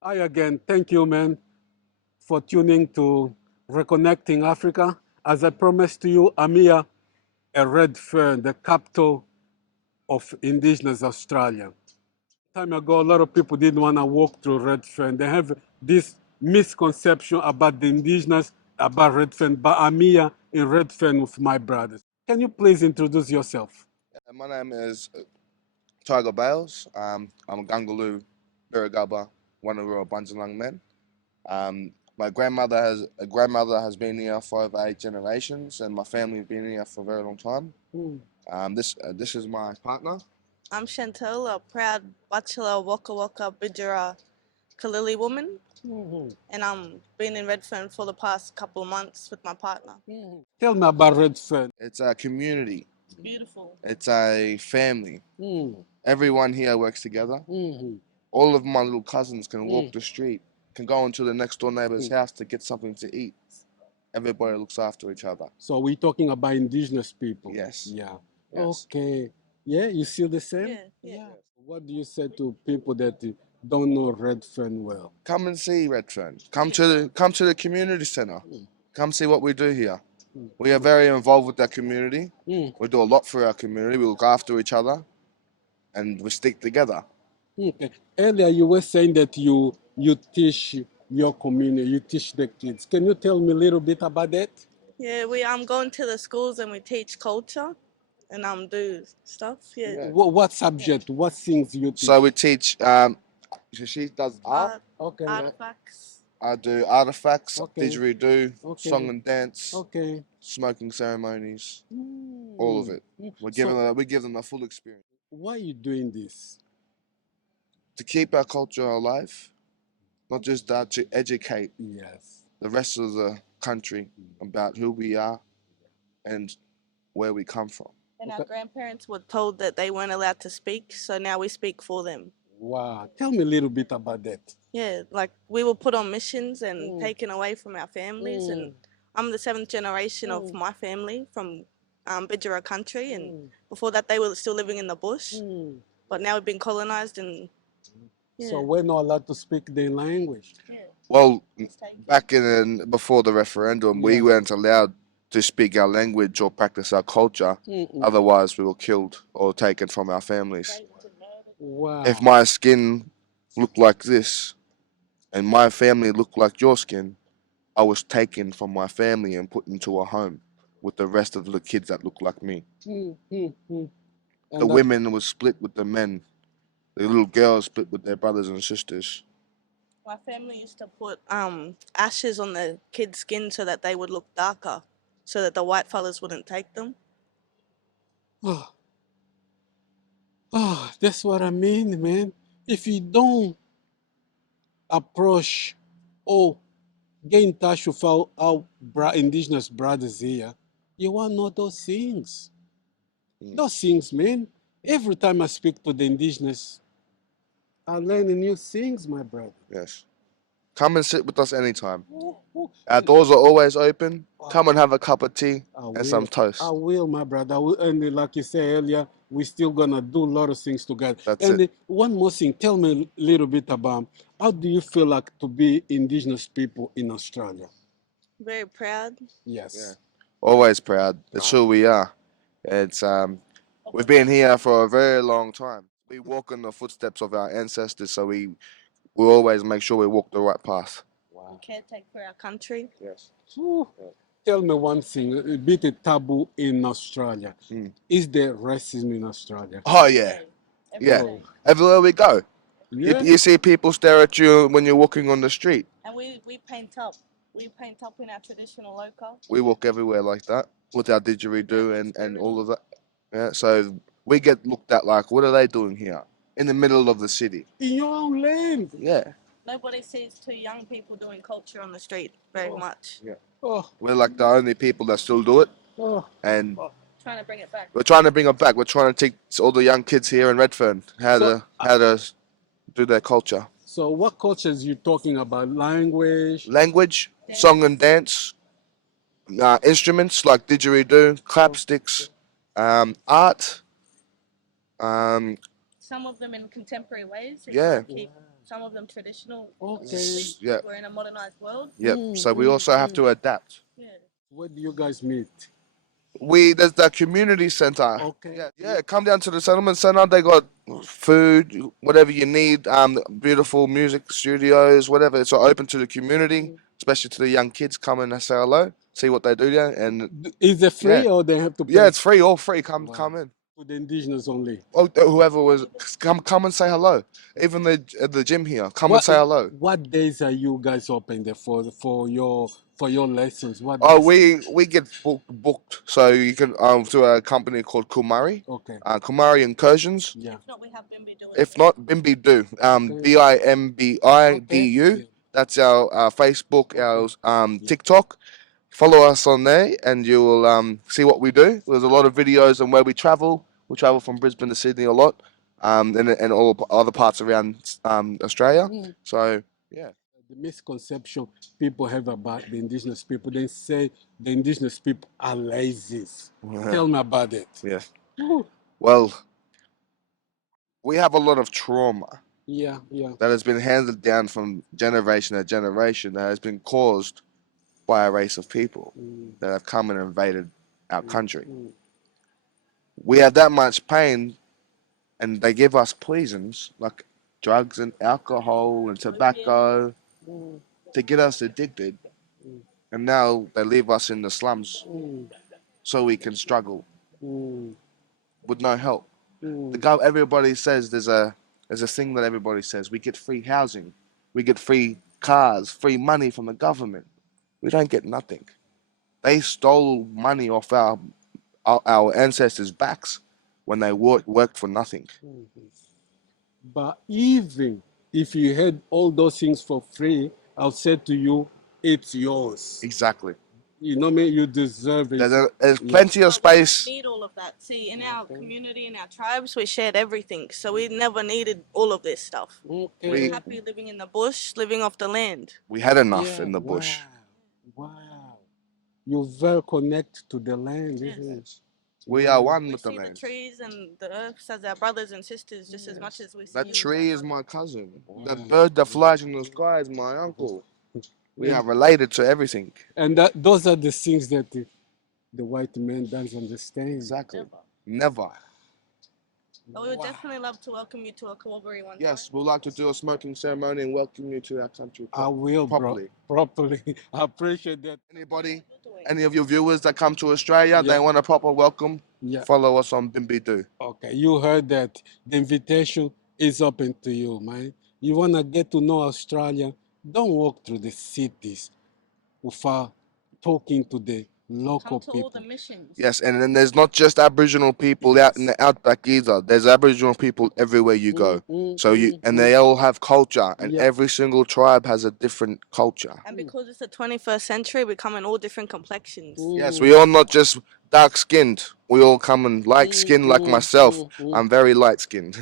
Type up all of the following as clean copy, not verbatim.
Hi again. Thank you, man, for tuning to Reconnecting Africa. As I promised to you, I'm here at Redfern, the capital of Indigenous Australia. Time ago, a lot of people didn't want to walk through Redfern. They have this misconception about the Indigenous, about Redfern, but I'm here in Redfern with my brothers. Can you please introduce yourself? My name is Tiger Bales. I'm a Gungaloo Birragubba, one of the Bunjalung men. My grandmother has been here for over 8 generations, and my family have been here for a very long time. This is my partner. I'm Chantel, a proud Bachelor Waka Waka Bidjara Kalili woman, and I'm been in Redfern for the past couple of months with my partner. Tell me about Redfern. It's a community. Beautiful. It's a family. Mm. Everyone here works together. All of my little cousins can walk the street, can go into the next door neighbor's house to get something to eat. Everybody looks after each other. So we're talking about Indigenous people. Yes. Yeah. Yes. Okay. Yeah, you feel the same? Yeah. What do you say to people that don't know Redfern well? Come and see Redfern. Come to the community center. Come see what we do here. We are very involved with our community. We do a lot for our community. We look after each other, and we stick together. Okay. Earlier you were saying that you teach your community, you teach the kids. Can you tell me a little bit about that? Yeah, we going to the schools and we teach culture and do stuff. Yeah. What subject? What things you teach? So we teach. She does art. Okay. Artifacts. I do artifacts, Okay. didgeridoo, Okay. song and dance, Okay. smoking ceremonies, all of it. We give them a full experience. Why are you doing this? To keep our culture alive, not just that, to educate the rest of the country about who we are and where we come from. And our grandparents were told that they weren't allowed to speak, so now we speak for them. Wow. Tell me a little bit about that. Yeah, like we were put on missions and taken away from our families, and I'm the 7th generation of my family from Bidjara country, and before that they were still living in the bush, but now we've been colonized and. Yeah. So we're not allowed to speak their language. Yeah. Well, back before the referendum, we weren't allowed to speak our language or practice our culture. Otherwise, we were killed or taken from our families. Wow. If my skin looked like this and my family looked like your skin, I was taken from my family and put into a home with the rest of the kids that look like me. The women were split with the men. The little girls split with their brothers and sisters. My family used to put ashes on the kids' skin so that they would look darker, so that the white fellas wouldn't take them. That's what I mean, man. If you don't approach or get in touch with our Indigenous brothers here, you won't know those things. Those things, man. Every time I speak to the Indigenous, I learn new things, my brother. Yes. Come and sit with us anytime. Our doors are always open. Come and have a cup of tea and some toast. I will, my brother. I will, and like you said earlier, we're still gonna do a lot of things together. That's it. One more thing, tell me a little bit about how do you feel like to be Indigenous people in Australia? Very proud. Yes. Yeah. Always proud. That's who we are. It's we've been here for a very long time. We walk in the footsteps of our ancestors, so we always make sure we walk the right path. We care take for our country. Yes. Ooh. tell me one thing, a bit of taboo in Australia. Is there racism in Australia? Oh yeah, yeah. Oh, Everywhere we go, yeah. you see people stare at you when you're walking on the street. And we paint up. We paint up in our traditional local. We walk everywhere like that with our didgeridoo and all of that. Yeah, so we get looked at like, what are they doing here in the middle of the city? In your own land. Yeah, Nobody sees two young people doing culture on the street very much. yeah. Oh, We're like the only people that still do it, oh. and Trying to bring it back. we're trying to bring it back. We're trying to teach all the young kids here in Redfern how to do their culture. So what cultures you talking about? Language? Language, song and dance, instruments like didgeridoo, clapsticks, art. Some of them in contemporary ways. We Yeah. try to keep some of them traditional. Okay. Yeah. We're in a modernized world. Yep. So we also have to adapt. Yeah. Where do you guys meet? There's the community center. Okay. Yeah. Come down to the settlement center. They got food, whatever you need. Beautiful music studios, whatever. It's open to the community, especially to the young kids. Come and say hello, see what they do there, and Is it free Yeah. or they have to pay? yeah, it's free, all free. Come Wow. in. To the indigenous only. Oh, whoever was, come and say hello. Even the gym here, come and say hello. What days are you guys open there for your lessons? What Oh, days? we get booked, so you can to a company called Kumari, Okay. Kumari Incursions. Yeah. If not, we have Bimbi doing If not, Bimbi Do, Okay. BIMBIDU. Okay. That's our Facebook, Okay. our Yeah. TikTok. Follow us on there, and you will see what we do. There's a lot of videos on where we travel. We travel from Brisbane to Sydney a lot, and all other parts around Australia. So yeah. The misconception people have about the indigenous people, they say the indigenous people are lazy. Tell me about it. Yeah. Ooh. Well, we have a lot of trauma Yeah, yeah. that has been handed down from generation to generation that has been caused by a race of people that have come and invaded our country. We have that much pain, and they give us poisons like drugs and alcohol and tobacco to get us addicted. And now they leave us in the slums so we can struggle with no help. Everybody says there's a thing that everybody says. We get free housing, we get free cars, free money from the government. We don't get nothing. They stole money off our ancestors' backs when they worked for nothing. But even if you had all those things for free, I'll say to you, it's yours. Exactly. You know me, you deserve it. There's plenty of But we don't space. need all of that. See, in our community, in our tribes, we shared everything. So we never needed all of this stuff. Okay. We're happy living in the bush, living off the land. We had enough Yeah, in the bush. Wow. You're very connected to the land, isn't it? We are one We with the see the land. trees and the earth as our brothers and sisters just as much as we see That you tree as is our my cousin. Wow. That bird that flies in the sky is my uncle. We are related to everything. And those are the things that the white man doesn't understand. Exactly. Never. But we would definitely love to welcome you to a Kawabari one Yes, time. we'd like to do a smoking ceremony and welcome you to our country. I will, properly. Properly. I appreciate that. Anybody, any of your viewers that come to Australia, they Yeah. want a proper welcome, Yeah. follow us on Bimbi Do. Okay, you heard that. The invitation is open to you, man. You want to get to know Australia? Don't walk through the cities without talking to the local Come to people. all the missions. Yes, and then there's not just Aboriginal people out in the outback either. There's Aboriginal people everywhere you go. So they all have culture, and Yeah. every single tribe has a different culture. And because it's the 21st century, we come in all different complexions. Yes, we all not just dark skinned. We all come in light skinned like myself. I'm very light skinned.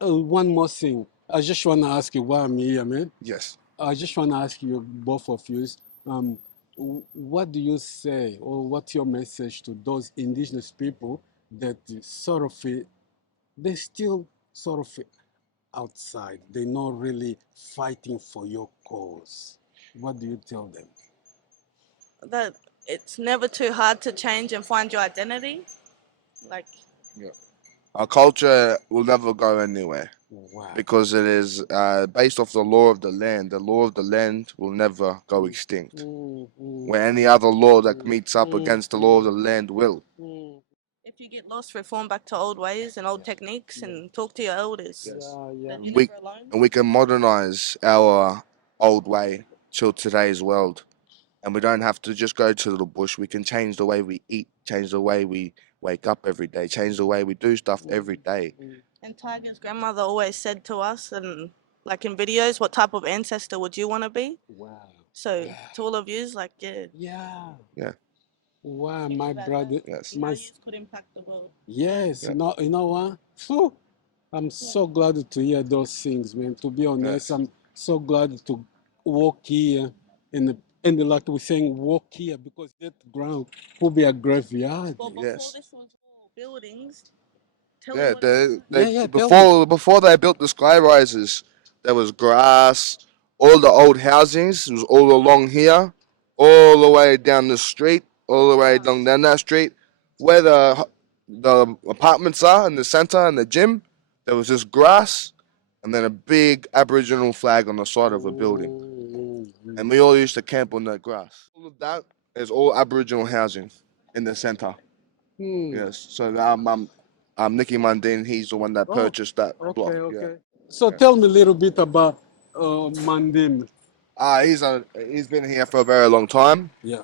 One more thing. I just want to ask you why I'm here, man. Yes. I just want to ask you, both of you, what do you say, or what's your message to those indigenous people that sort of, they still sort of outside, they're not really fighting for your cause? What do you tell them? That it's never too hard to change and find your identity. Like, Yeah. Our culture will never go anywhere Wow. because it is based off the law of the land. The law of the land will never go extinct. Where any other law that meets up against the law of the land will. If you get lost, reform back to old ways and old techniques and talk to your elders. That you're We never alone. and we can modernize our old way to today's world. And we don't have to just go to the bush. We can change the way we eat, change the way we wake up every day, change the way we do stuff every day. And Tiger's grandmother always said to us, and like in videos, what type of ancestor would you want to be? Wow. So to all of yous, like Yeah. Yeah. Wow, think my about brother. that. Yes. How My yous could impact the world. yes. Yeah. You know what? Phew. I'm so glad to hear those things, man. To be honest, Yes. I'm so glad to walk here and like we're saying, walk here because that ground could be a graveyard. Well, before Yes. this was all buildings, tell Yeah, them what it was they like. Yeah, tell me. before they built the sky rises, there was grass. All the old housings was all along here, all the way down the street, all the way down that street, where the apartments are in the center and the gym. There was just grass, and then a big Aboriginal flag on the side of a building, and we all used to camp on that grass. All of that is all Aboriginal housing in the center. Yes. So Nicky Mundine, he's the one that Oh, purchased that okay, block. okay. So Yeah. tell me a little bit about Mundine. He's been here for a very long time. Yeah,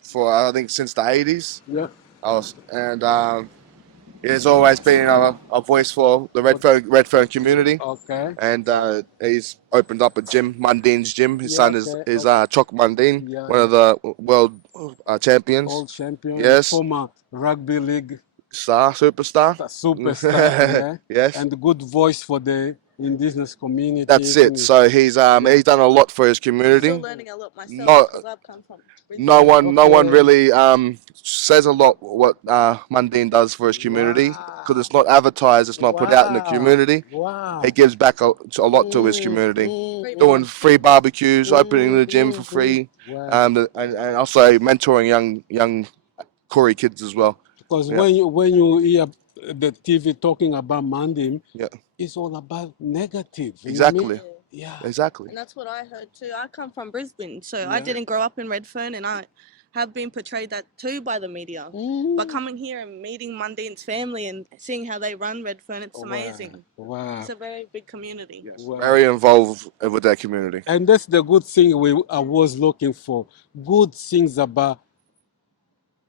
For I think since the 80s. yeah. He's always been a voice for the Redfern community. Okay. And he's opened up a gym, Mundine's gym. His Yeah, son is okay. is Choc Mundine, Yeah, one of yeah. the world champions. Old champion and Yes, former rugby league superstar. superstar, yeah. Yes. And good voice for the indigenous community, That's isn't it. it? So he's Yeah. done a lot for his I'm still community. learning a lot myself No, because I've come from no Brisbane. one, no one Okay. really says a lot what Mundine does for his community because it's not advertised. It's not put out in the community. Wow. He gives back a lot to his community, doing free barbecues, opening the gym for free, Wow. and also mentoring young Corey kids as well. Because Yeah, when you hear the TV talking about Mandim, yeah, it's all about negative. You know what I mean? exactly, Yeah. exactly. And that's what I heard too. I come from Brisbane, so I Yeah. didn't grow up in Redfern, and I have been portrayed that too by the media. But coming here and meeting Mundine's family and seeing how they run Redfern, it's amazing. Wow. It's a very big community. Yes, Wow. very involved with that community. And that's the good thing I was looking for. Good things about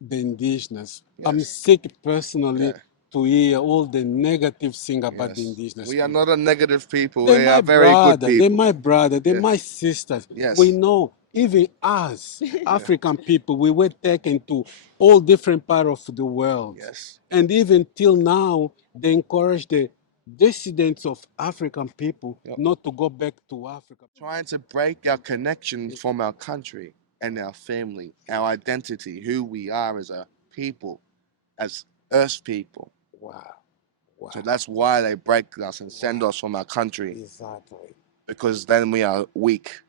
the indigenous. I'm Yes. sick personally Yeah. to hear all the negative thing about the Yes. indigenous We are people. not a negative people. They're We my are very good brother. They're people. my brother. They're Yes. my sisters. Yes. We know, even us, African people, we were taken to all different parts of the world. Yes. And even till now, they encourage the descendants of African people Yep. not to go back to Africa. Trying to break our connections from our country and our family, our identity, who we are as a people, as Earth people. Wow. Wow. So that's why they break us and send us from our country, Exactly. because then we are weak.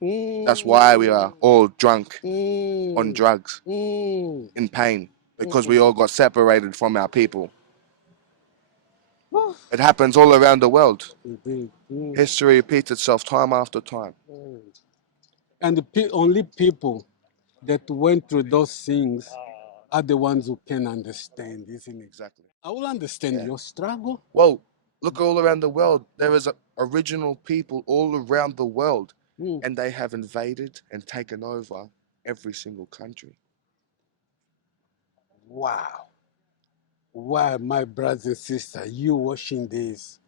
That's why we are all drunk, on drugs, in pain, because we all got separated from our people. It happens all around the world. Indeed. History repeats itself time after time. And the only people that went through those things are the ones who can understand, isn't it? Exactly. I will understand Yeah. your struggle. Well, look all around the world. There is original people all around the world, and they have invaded and taken over every single country. Wow. Wow, my brothers and sisters, you watching this,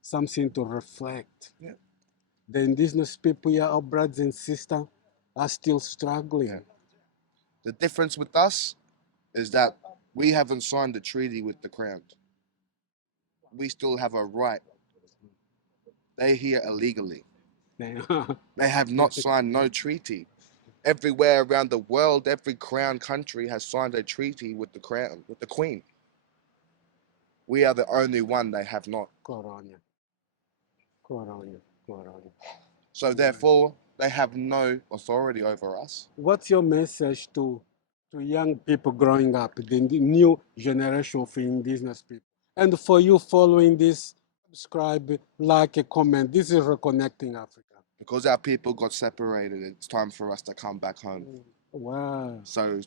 something to reflect. Yeah. The indigenous people here, our brothers and sisters, are still struggling. Yeah. The difference with us is that we haven't signed a treaty with the crown. We still have a right. They're here illegally. They have not signed no treaty. Everywhere around the world, every crown country has signed a treaty with the crown, with the queen. We are the only one they have not. Corona. So therefore, they have no authority over us. What's your message to young people growing up, the new generation of indigenous people? And for you following this, subscribe, like, a comment. This is Reconnecting Africa. Because our people got separated, it's time for us to come back home. Wow. So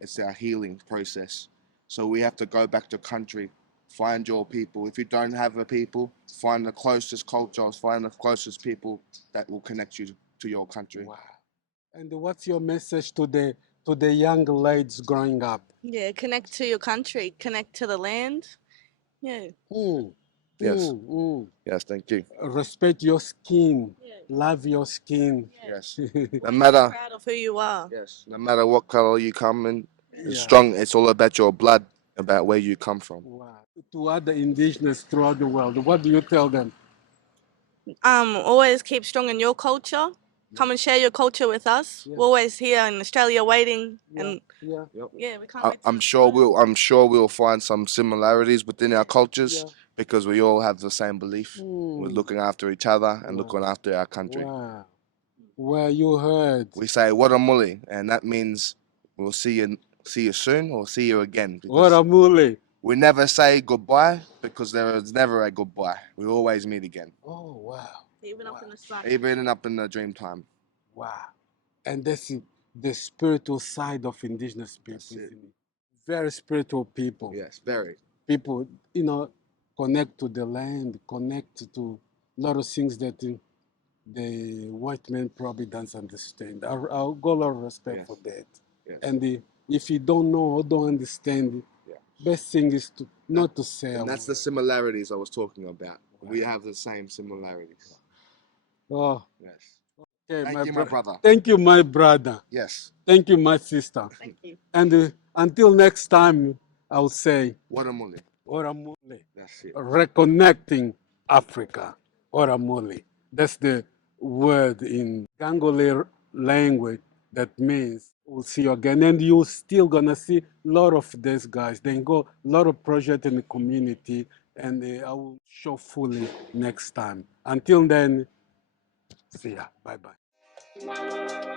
it's our healing process. So we have to go back to country, find your people. If you don't have a people, find the closest cultures, find the closest people that will connect you to your country. Wow. And what's your message to the young ladies growing up? Yeah, connect to your country, connect to the land. Yeah. Yes. Yes, thank you. Respect your skin. Love your skin. Yes. Always No be matter proud of who you are. yes, no matter what color you come in, it's Yeah. strong. It's all about your blood, about where you come from. Wow. To other indigenous throughout the world, what do you tell them? Always keep strong in your culture. Come and share your culture with us. Yeah. We're always here in Australia waiting, Yeah. and Yeah. Yep. yeah, we can't wait to I'm sure we'll find some similarities within our cultures Yeah. because we all have the same belief. We're looking after each other and Wow. looking after our country. Wow. Well, you heard. We say "Waramuli," and that means we'll see you soon or see you again. What Because a mule. we never say goodbye because there is never a goodbye. We always meet again, Oh, wow. even up in the sky. even up in the dream time. Wow. And that's the spiritual side of indigenous people, That's it. isn't it? Very spiritual people. Yes, very. People, connect to the land, connect to a lot of things that the white man probably doesn't understand. I'll go a lot of respect Yes. for that. Yes. And if you don't know or don't understand, Yeah. best thing is to not to say. And that's the similarities I was talking about. We have the same similarities. Oh, Yes. okay, Thank you, my brother. Thank you, my brother. Yes. Thank you, my sister. Thank you. And until next time, I'll say, Waramuli. Oramule, That's it. reconnecting Africa. Oramule. That's the word in Gangole language that means we'll see you again. And you're still gonna see a lot of these guys. They go a lot of project in the community, and I will show fully next time. Until then, see ya. Bye bye.